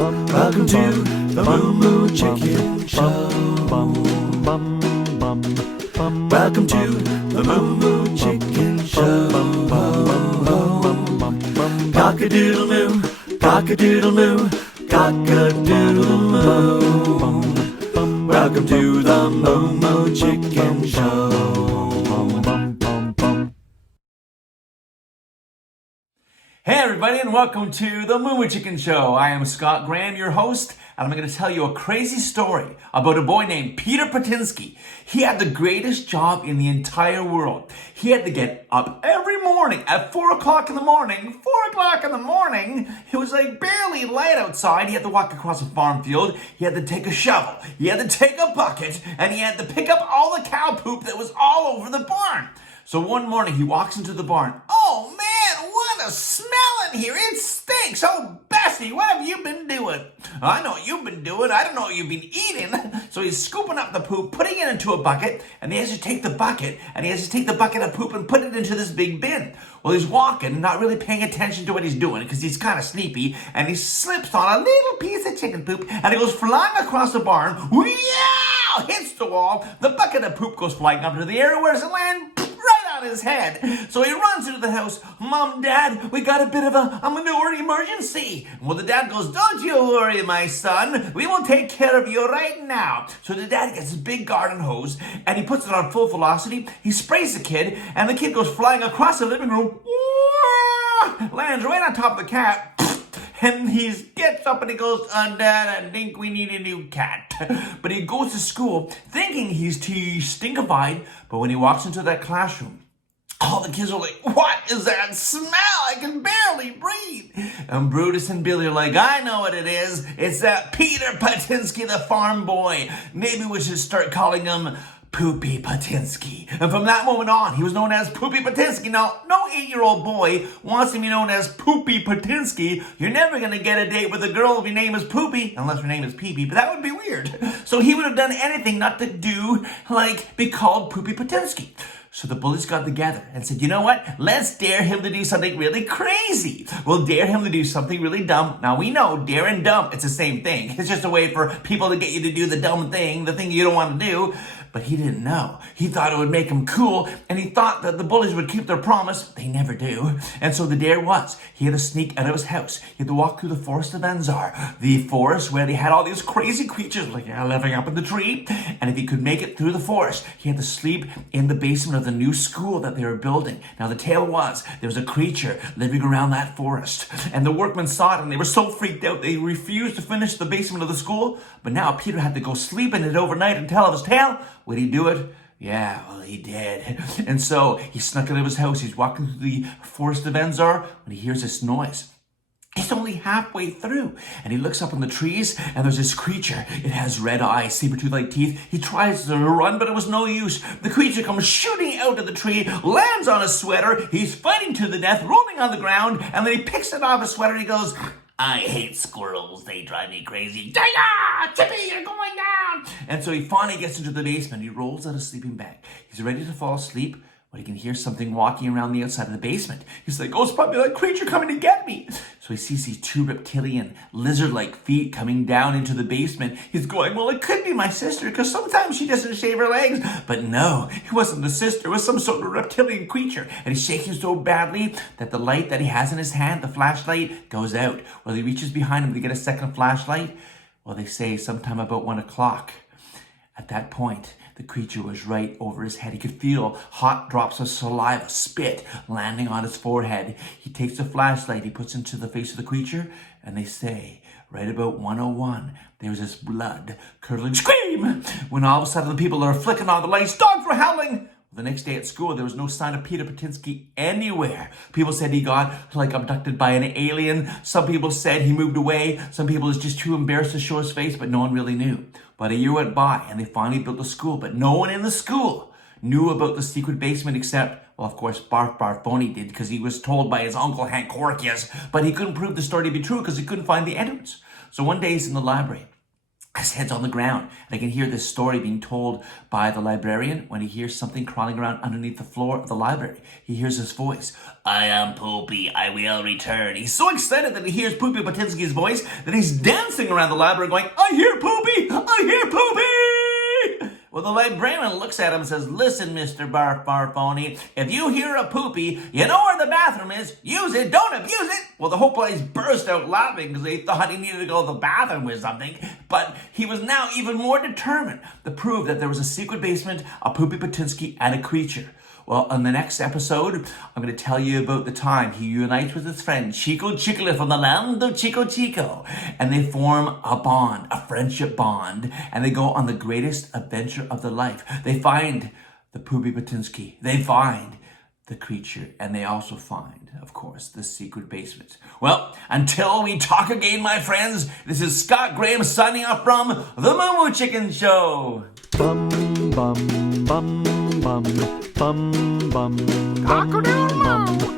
Welcome to the Moo Chicken Show. Welcome to the Moo Chicken Show. Cock-a-doodle-moo, cock-a-doodle-moo, cock-a-doodle-moo. Welcome to the Moo Chicken Show. Hey everybody, and welcome to the Moo Chicken Show. I am Scott Graham, your host, and I'm going to tell you a crazy story about a boy named Peter Patinski. He had the greatest job in the entire world. He had to get up every morning at 4 o'clock in the morning. 4 o'clock in the morning, it was like barely light outside. He had to walk across a farm field. He had to take a shovel. He had to take a bucket, and he had to pick up all the cow poop that was all over the barn. So one morning, he walks into the barn. Oh man, what a smell in here. It stinks. Oh, Bessie, what have you been doing? I know what you've been doing. I don't know what you've been eating. So he's scooping up the poop, putting it into a bucket, and he has to take the bucket, of poop and put it into this big bin. Well, he's walking, not really paying attention to what he's doing because he's kind of sleepy, and he slips on a little piece of chicken poop, and it goes flying across the barn. Wow! Hits the wall. The bucket of poop goes flying up into the air. Where does it land? Right on his head. So he runs into the house. Mom, Dad, we got a bit of a manure emergency. Well, the dad goes, don't you worry, my son. We will take care of you right now. So the dad gets his big garden hose and he puts it on full velocity. He sprays the kid and the kid goes flying across the living room. Lands right on top of the cat. And he gets up and he goes, Dad, I think we need a new cat. But he goes to school thinking he's stinkified. But when he walks into that classroom, all the kids are like, what is that smell? I can barely breathe. And Brutus and Billy are like, I know what it is. It's that Peter Patinski, the farm boy. Maybe we should start calling him Poopy Patinski. And from that moment on, he was known as Poopy Patinski. Now, no 8-year-old boy wants to be known as Poopy Patinski. You're never going to get a date with a girl if your name is Poopy, unless her name is Pee-Pee, but that would be weird. So he would have done anything not to be called Poopy Patinski. So the bullies got together and said, you know what? Let's dare him to do something really crazy. We'll dare him to do something really dumb. Now we know dare and dumb, it's the same thing. It's just a way for people to get you to do the dumb thing, the thing you don't want to do. But he didn't know. He thought it would make him cool, and he thought that the bullies would keep their promise. They never do. And so the dare was, he had to sneak out of his house. He had to walk through the forest of Enzar, the forest where they had all these crazy creatures living up in the tree. And if he could make it through the forest, he had to sleep in the basement of the new school that they were building. Now the tale was, there was a creature living around that forest. And the workmen saw it, and they were so freaked out, they refused to finish the basement of the school. But now Peter had to go sleep in it overnight and tell of his tale. Would he do it? Yeah, well, he did. And so he snuck out of his house. He's walking through the forest of Enzar when he hears this noise. He's only halfway through, and he looks up in the trees, and there's this creature. It has red eyes, saber-tooth-like teeth. He tries to run, but it was no use. The creature comes shooting out of the tree, lands on his sweater. He's fighting to the death, rolling on the ground, and then he picks it off his sweater, and he goes, I hate squirrels. They drive me crazy. Chippy, you're going down. And so he finally gets into the basement. He rolls out a sleeping bag. He's ready to fall asleep when he can hear something walking around the outside of the basement. He's like, oh, it's probably that creature coming to get me. So he sees these two reptilian, lizard-like feet coming down into the basement. He's going, well, it could be my sister, because sometimes she doesn't shave her legs. But no, it wasn't the sister. It was some sort of reptilian creature. And he's shaking so badly that the light that he has in his hand, the flashlight, goes out. Well, he reaches behind him to get a second flashlight. Well, they say sometime about 1 o'clock. At that point, the creature was right over his head. He could feel hot drops of saliva, spit, landing on his forehead. He takes the flashlight, he puts it into the face of the creature, and they say, right about 1:01, there was this blood-curdling scream. When all of a sudden the people are flicking on the lights, dogs were howling. The next day at school, there was no sign of Peter Patinski anywhere. People said he got abducted by an alien. Some people said he moved away. Some people was just too embarrassed to show his face, but no one really knew. But a year went by, and they finally built a school, but no one in the school knew about the secret basement except, well, of course, Barf Barfoni did, because he was told by his uncle Hank Corkius, but he couldn't prove the story to be true because he couldn't find the entrance. So one day he's in the library, His head's on the ground. And I can hear this story being told by the librarian when he hears something crawling around underneath the floor of the library. He hears his voice. I am Poopy. I will return. He's so excited that he hears Poopy Patinski's voice that he's dancing around the library going, I hear Poopy! I hear Poopy! Well, the librarian looks at him and says, listen, Mr. Barfarfoni, if you hear a poopy, you know where the bathroom is. Use it, don't abuse it. Well, the whole place burst out laughing because they thought he needed to go to the bathroom or something. But he was now even more determined to prove that there was a secret basement, a Poopy Patinski, and a creature. Well, in the next episode, I'm going to tell you about the time he unites with his friend Chico Chicle from the land of Chico Chico. And they form a bond, a friendship bond. And they go on the greatest adventure of their life. They find the Poopy Patinski. They find the creature. And they also find, of course, the secret basement. Well, until we talk again, my friends, this is Scott Graham signing off from The Moo Chicken Show. Bum, bum, bum, bum, bum, bum, bum, bum, bum.